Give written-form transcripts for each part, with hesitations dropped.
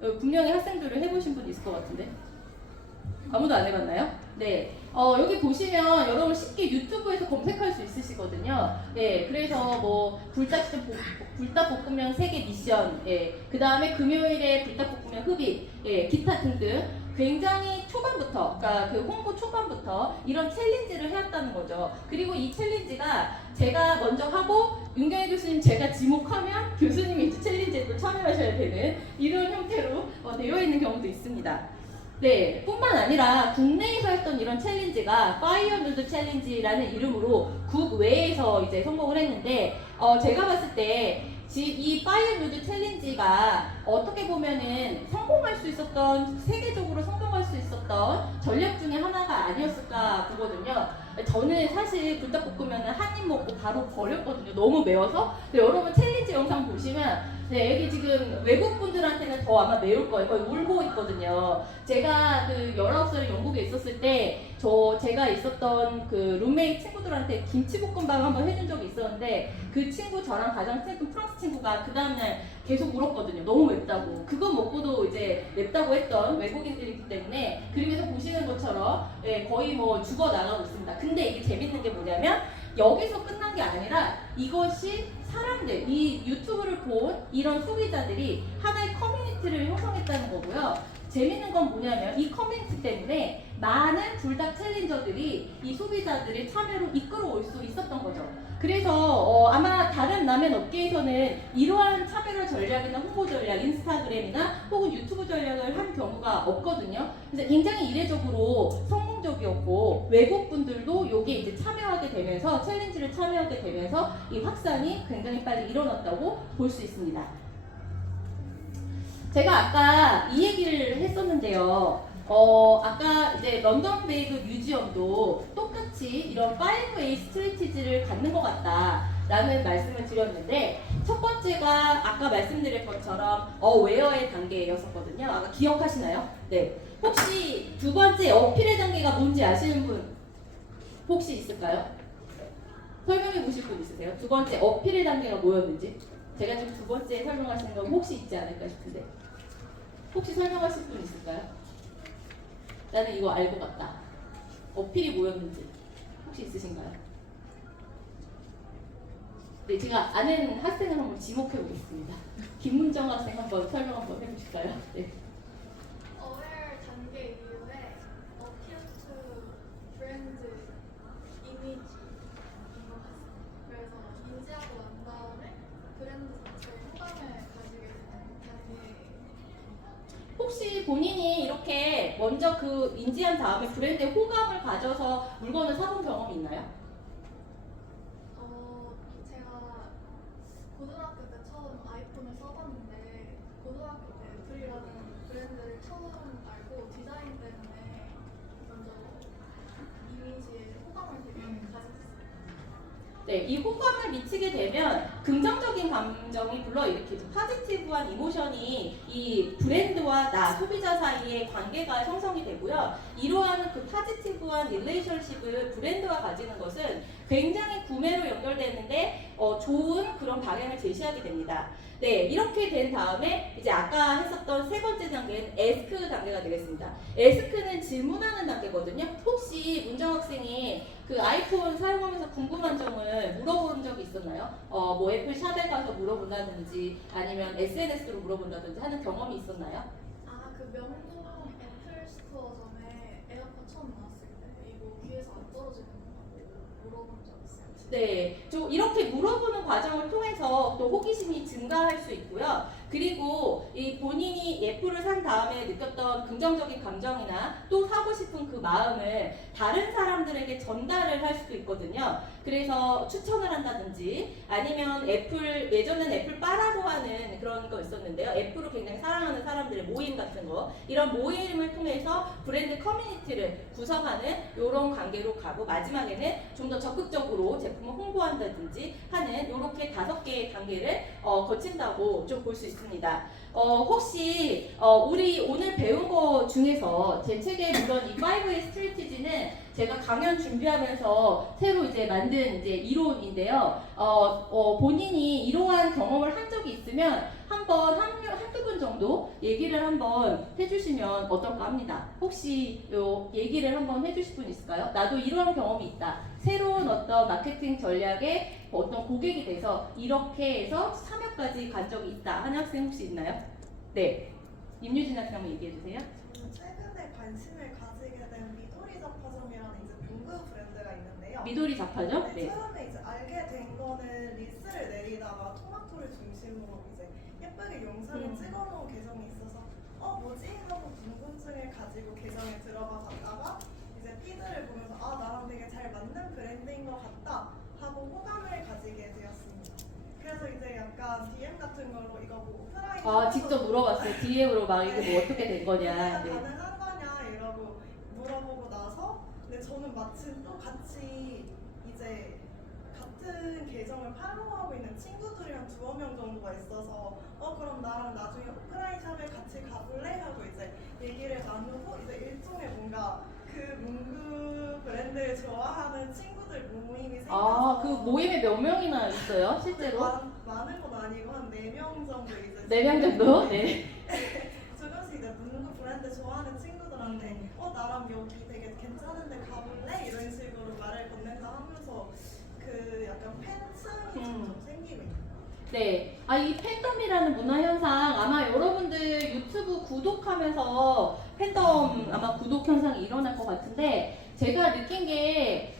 분명히 학생들을 해보신 분 있을 것 같은데 아무도 안 해봤나요? 네. 여기 보시면 여러분 쉽게 유튜브에서 검색할 수 있으시거든요. 네. 그래서 뭐 불닭볶음면 3개 미션, 예. 그 다음에 금요일에 불닭볶음면 흡입, 예. 기타 등등. 굉장히 초반부터, 그러니까 그 홍보 초반부터 이런 챌린지를 해왔다는 거죠. 그리고 이 챌린지가 제가 먼저 하고 윤경희 교수님 제가 지목하면 교수님이 이제 챌린지에 또 참여하셔야 되는 이런 형태로 되어 있는 경우도 있습니다. 네, 뿐만 아니라 국내에서 했던 이런 챌린지가 파이어 누드 챌린지라는 이름으로 국외에서 이제 성공을 했는데 제가 봤을 때 이 파이어 누드 챌린지가 어떻게 보면은 성공할 수 있었던 세계적으로 성공할 수 있었던 전략 중에 하나가 아니었을까 보거든요. 저는 사실 불닭볶음면을 한 입 먹고 바로 버렸거든요. 너무 매워서. 근데 여러분 챌린지 영상 보시면 네, 여기 지금 외국 분들한테는 더 아마 매울 거예요. 거의 울고 있거든요. 제가 그 19살 영국에 있었을 때 제가 있었던 그 룸메이트 친구들한테 김치볶음밥 한번 해준 적이 있었는데 그 친구 저랑 가장 친했던 프랑스 친구가 그 다음날 계속 울었거든요. 너무 맵다고. 그거 먹고도 이제 맵다고 했던 외국인들이기 때문에 그림에서 보시는 것처럼 거의 뭐 죽어 나가고 있습니다. 근데 이게 재밌는 게 뭐냐면 여기서 끝난 게 아니라 이것이 사람들, 이 유튜브를 본 이런 소비자들이 하나의 커뮤니티를 형성했다는 거고요. 재밌는 건 뭐냐면 이 커뮤니티 때문에 많은 불닭 챌린저들이 이 소비자들의 참여로 이끌어올 수 있었던 거죠. 그래서 아마 다른 라면 업계에서는 이러한 차별화 전략이나 홍보 전략, 인스타그램이나 혹은 유튜브 전략을 한 경우가 없거든요. 그래서 굉장히 이례적으로 성공적이었고 외국 분들도 여기에 이제 참여하게 되면서 챌린지를 참여하게 되면서 이 확산이 굉장히 빨리 일어났다고 볼 수 있습니다. 제가 아까 이 얘기를 했었는데요. 아까 이제 런던 베이글 뮤지엄도 똑같이 이런 5A 스트레티지를 갖는 것 같다라는 말씀을 드렸는데 첫 번째가 아까 말씀드린 것처럼 웨어의 단계였었거든요. 아까 기억하시나요? 네. 혹시 두 번째 어필의 단계가 뭔지 아시는 분 혹시 있을까요? 설명해 보실 분 있으세요? 두 번째 어필의 단계가 뭐였는지? 제가 지금 두 번째 설명하시는 건 혹시 있지 않을까 싶은데 혹시 설명하실 분 있을까요? 나는 이거 알 것 같다. 어필이 뭐였는지 혹시 있으신가요? 네, 제가 아는 학생을 한번 지목해 보겠습니다. 김문정 학생 한번 설명 한번 해보실까요? 네. 어웨어 단계 이후에 appeal to brand 이미지인 것 같습니다. 그래서 인지하고 난 다음에 브랜드 자체의 호감을 가지게 되는 단계입니다. 혹시 본인이 이렇게 먼저 그 인지한 다음에 브랜드에 호감을 가져서 물건을 사본 경험이 있나요? 제가 고등학교 때 처음 아이폰을 써봤는데 고등학교 때 애플이라는 브랜드를 처음 알고 디자인 때문에 먼저 이미지에 호감을 되게 가졌어요. 네, 이 호감을 미치게 되면 긍정적인 감정이 불러일으키죠. 포지티브한 이모션이 이 브랜드와 나, 소비자 사이의 관계가 형성이 되고요. 이러한 그 포지티브한 릴레이션십을 브랜드와 가지는 것은 굉장히 구매로 연결되는데 좋은 그런 방향을 제시하게 됩니다. 네, 이렇게 된 다음에 이제 아까 했었던 세 번째 단계는 에스크 단계가 되겠습니다. 에스크는 질문하는 단계거든요. 혹시 문정 학생이 그 아이폰 사용하면서 궁금한 점을 물어본 적이 있었나요? 뭐 애플 샵에 가서 물어본다든지 아니면 SNS로 물어본다든지 하는 경험이 있었나요? 그 명동 애플 스토어점에 에어팟 처음 나왔을 때 이거 귀에서 안 떨어지는 거라고 물어본 적 있어요. 네, 좀 이렇게 물어보는 과정을 통해서 또 호기심이 증가할 수 있고요. 그리고 이 본인이 애플을 산 다음에 느꼈던 긍정적인 감정이나 또 사고 싶은 그 마음을 다른 사람들에게 전달을 할 수도 있거든요. 그래서 추천을 한다든지 아니면 예전에는 애플 바라고 하는 그런 거 있었는데요. 애플을 굉장히 사랑하는 사람들의 모임 같은 거 이런 모임을 통해서 브랜드 커뮤니티를 구성하는 이런 관계로 가고 마지막에는 좀 더 적극적으로 제품을 홍보한다든지 하는 이렇게 5개의 단계를 거친다고 좀 볼 수 있습니다. 혹시 우리 오늘 배운 거 중에서 제 책에 묻은 이 5A 스트래티지는 제가 강연 준비하면서 새로 이제 만든 이제 이론인데요. 본인이 이러한 경험을 한 적이 있으면 한두 분 정도 얘기를 한번 해주시면 어떨까 합니다. 혹시 요 얘기를 한번 해주실 분 있을까요? 나도 이런 경험이 있다. 새로운 어떤 마케팅 전략에 어떤 고객이 돼서 이렇게 해서 참여까지 간 적이 있다 하는 학생 혹시 있나요? 네. 임유진 학생 한번 얘기해 주세요. 저는 최근에 관심을 가지게 된 미도리 잡화점이라는 이제 문구 브랜드가 있는데요. 미도리 잡화점? 네, 네. 처음에 이제 알게 된 거는 릴스를 내리다가 토마토를 중심으로 이제 예쁘게 영상을 찍어놓은 계정이 있어서 뭐지? 하고 궁금증을 가지고 계정에 들어가 봤다가 이제 피드를 보면서 나랑 되게 잘 맞는 브랜드인 것 같다 하고 호감을 가지게 되었습니다. 그래서 이제 약간 DM 같은 걸로 이거 뭐 오프라인 직접 물어봤어요. DM으로 막 이게 뭐 어떻게 된 거냐. 네. 가능한 거냐 이러고 물어보고 나서 근데 저는 마침 또 같이 이제 같은 계정을 팔로우하고 있는 친구들이랑 두어 명 정도가 있어서 그럼 나랑 나중에 오프라인 샵에 같이 가볼래? 하고 이제 얘기를 나누고 이제 일종의 뭔가 그 문구 브랜드를 좋아하는 친구들 모임이 생겨서 그 모임에 몇 명이나 있어요, 실제로? 많은 건 아니고 한 4명 정도 이제 4명 정도? 네. 조금씩 이제 문구 브랜드 좋아하는 친구들한테 나랑 여기 되게 괜찮은데 가볼래? 이런 식으로 말을 건넨다 하면서 그 약간 팬층이 점점 생기고 있는 네. 이 팬덤이라는 문화 현상 아마 여러분들 유튜브 구독하면서 팬덤 아마 구독 현상이 일어날 것 같은데 제가 느낀 게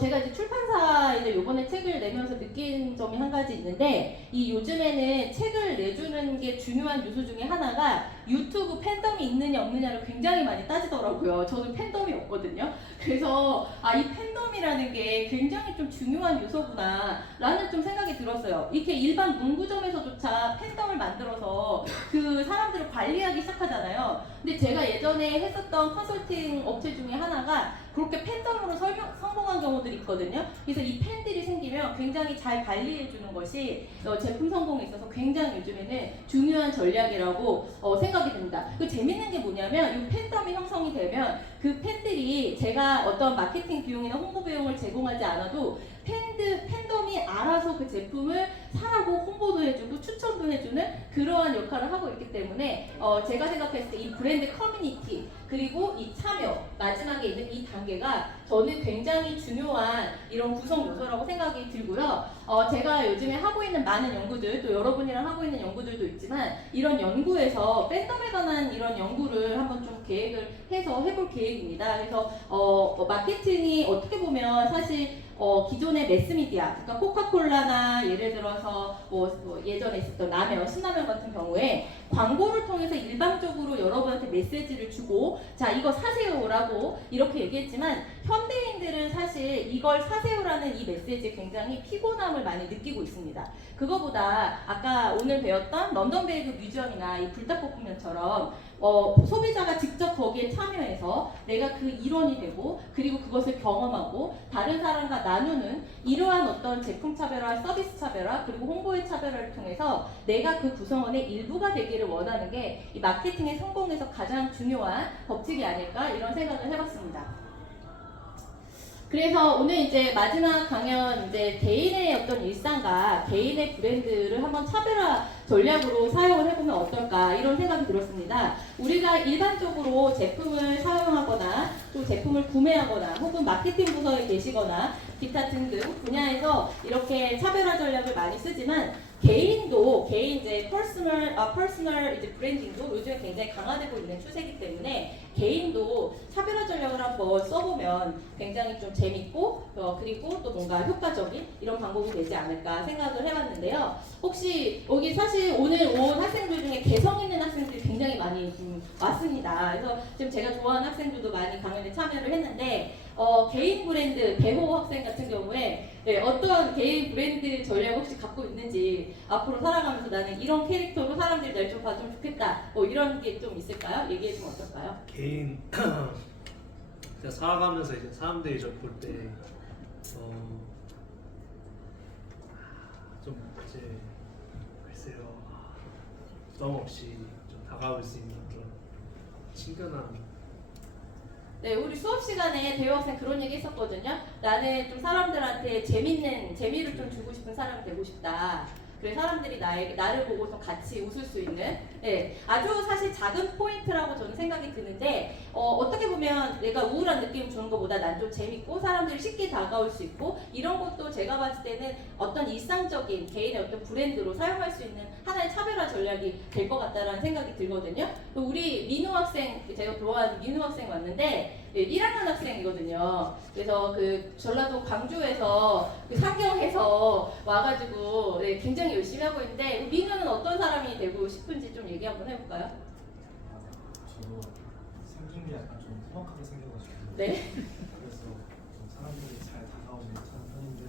제가 이제 출판사 이제 요번에 책을 내면서 느낀 점이 한 가지 있는데 이 요즘에는 책을 내주는 게 중요한 요소 중에 하나가 유튜브 팬덤이 있느냐 없느냐를 굉장히 많이 따지더라고요. 저는 팬덤이 없거든요. 그래서 이 팬덤이라는 게 굉장히 좀 중요한 요소구나 라는 좀 생각이 들었어요. 이렇게 일반 문구점에서조차 팬덤을 만들어서 그 사람들을 관리하기 시작하잖아요. 근데 제가 예전에 했었던 컨설팅 업체 중에 하나가 그렇게 팬덤으로 성공한 경우들이 있거든요. 그래서 이 팬들이 생기면 굉장히 잘 관리해주는 것이 제품 성공에 있어서 굉장히 요즘에는 중요한 전략이라고 생각이 듭니다. 그 재밌는 게 뭐냐면 이 팬덤이 형성이 되면 그 팬들이 제가 어떤 마케팅 비용이나 홍보 비용을 제공하지 않아도 팬덤이 알아서 그 제품을 사라고 홍보도 해주고 추천도 해주는 그러한 역할을 하고 있기 때문에 제가 생각했을 때 이 브랜드 커뮤니티 그리고 이 참여 마지막에 있는 이 단계가 저는 굉장히 중요한 이런 구성 요소라고 생각이 들고요. 제가 요즘에 하고 있는 많은 연구들 또 여러분이랑 하고 있는 연구들도 있지만 이런 연구에서 팬덤에 관한 이런 연구를 한번 좀 계획을 해서 해볼 계획입니다. 그래서 마케팅이 어떻게 보면 사실 기존의 매스미디어, 그러니까 코카콜라나 예를 들어서 뭐 예전에 있었던 라면, 신라면 같은 경우에 광고를 통해서 일방적으로 여러분한테 메시지를 주고 자 이거 사세요라고 이렇게 얘기했지만 현대인들은 사실 이걸 사세요라는 이 메시지에 굉장히 피곤함을 많이 느끼고 있습니다. 그거보다 아까 오늘 배웠던 런던 베이글 뮤지엄이나 이 불닭볶음면처럼 소비자가 직접 거기에 참여해서 내가 그 일원이 되고 그리고 그것을 경험하고 다른 사람과 나누는 이러한 어떤 제품 차별화, 서비스 차별화 그리고 홍보의 차별화를 통해서 내가 그 구성원의 일부가 되기를 원하는 게 이 마케팅의 성공에서 가장 중요한 법칙이 아닐까 이런 생각을 해봤습니다. 그래서 오늘 이제 마지막 강연 이제 개인의 어떤 일상과 개인의 브랜드를 한번 차별화 전략으로 사용을 해보면 어떨까 이런 생각이 들었습니다. 우리가 일반적으로 제품을 사용하거나 또 제품을 구매하거나 혹은 마케팅 부서에 계시거나 기타 등등 분야에서 이렇게 차별화 전략을 많이 쓰지만 개인도 개인 이제 퍼스널 이제 브랜딩도 요즘에 굉장히 강화되고 있는 추세이기 때문에 개인도 차별화 전략을 한번 써보면 굉장히 좀 재밌고 그리고 또 뭔가 효과적인 이런 방법이 되지 않을까 생각을 해봤는데요. 혹시 여기 사실 오늘 온 학생들 중에 개성 있는 학생들이 굉장히 많이 왔습니다. 그래서 지금 제가 좋아하는 학생들도 많이 강연에 참여를 했는데 개인 브랜드 배호 학생 같은 경우에 어떤 개인 브랜드 전략 혹시 갖고 있는지 앞으로 살아가면서 나는 이런 캐릭터로 사람들이 날 좀 봐주면 좋겠다 이런 게 좀 있을까요? 얘기해주면 어떨까요? 개인 제가 살아가면서 이제 사람들이 저 볼 때 좀 이제 글쎄요 부담 없이 좀 다가올 수 있는 그런 친근한 네, 우리 수업 시간에 대학생 그런 얘기 했었거든요. 나는 좀 사람들한테 재미를 좀 주고 싶은 사람이 되고 싶다. 그래서 사람들이 나를 보고서 같이 웃을 수 있는 예, 아주 사실 작은 포인트라고 저는 생각이 드는데 어떻게 보면 내가 우울한 느낌 주는 것보다 난 좀 재밌고 사람들이 쉽게 다가올 수 있고 이런 것도 제가 봤을 때는 어떤 일상적인 개인의 어떤 브랜드로 사용할 수 있는 하나의 차별화 전략이 될 것 같다라는 생각이 들거든요. 우리 민우 학생, 제가 좋아하는 민우 학생 왔는데 1학년 학생이거든요. 그래서 그 전라도 광주에서 그 상경에서 와가지고 네, 굉장히 열심히 하고 있는데 민우는 어떤 사람이 되고 싶은지 좀 얘기 한번 해볼까요? 저도 생긴 게 약간 좀 소박하게 생겨가지고 네. 그래서 좀 사람들이 잘 다가오지 못하는 편인데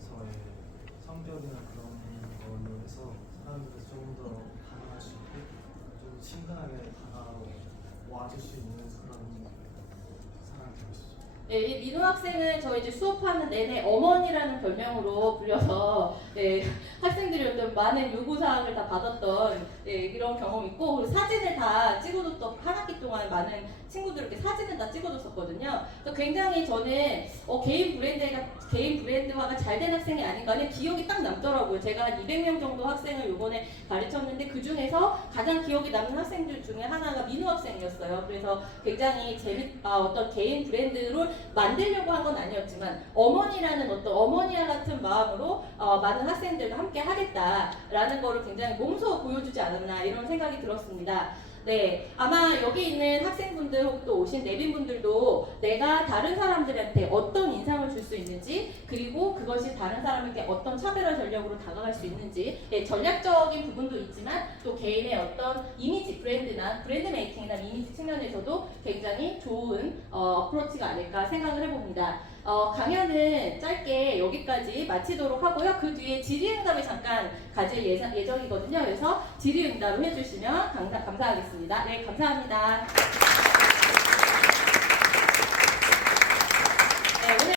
저의 성격이나 그런 걸로 해서 사람들이 조금 더 다가갈 수 있고 좀 친근하게 다가와줄 수 있는 그런 사람이 되고 싶어요. 네, 이 민우 학생은 저 이제 수업하는 내내 어머니라는 별명으로 불려서 네, 학생들이 어떤 많은 요구사항을 다 받았던 네, 이런 경험이 있고 그리고 사진을 다 찍어줬던 한 학기 동안 많은 친구들에게 사진을 다 찍어줬었거든요. 그래서 굉장히 저는 개인 브랜드화가 잘 된 학생이 아닌가 하는 기억이 딱 남더라고요. 제가 한 200명 정도 학생을 요번에 가르쳤는데 그 중에서 가장 기억에 남는 학생들 중에 하나가 민우 학생이었어요. 그래서 굉장히 어떤 개인 브랜드를 만들려고 한 건 아니었지만 어머니라는 어떤 어머니와 같은 마음으로 많은 학생들과 함께 하겠다라는 거를 굉장히 몸소 보여주지 않았나 이런 생각이 들었습니다. 네, 아마 여기 있는 학생분들 혹은 또 오신 내빈분들도 내가 다른 사람들한테 어떤 인상을 줄 수 있는지 그리고 그것이 다른 사람에게 어떤 차별화 전략으로 다가갈 수 있는지 네, 전략적인 부분도 있지만 또 개인의 어떤 이미지 브랜드나 브랜드 메이킹이나 이미지 측면에서도 굉장히 좋은 어프로치가 아닐까 생각을 해봅니다. 강연은 짧게 여기까지 마치도록 하고요. 그 뒤에 질의응답을 잠깐 가질 예정이거든요. 그래서 질의응답을 해주시면 감사하겠습니다. 네, 감사합니다.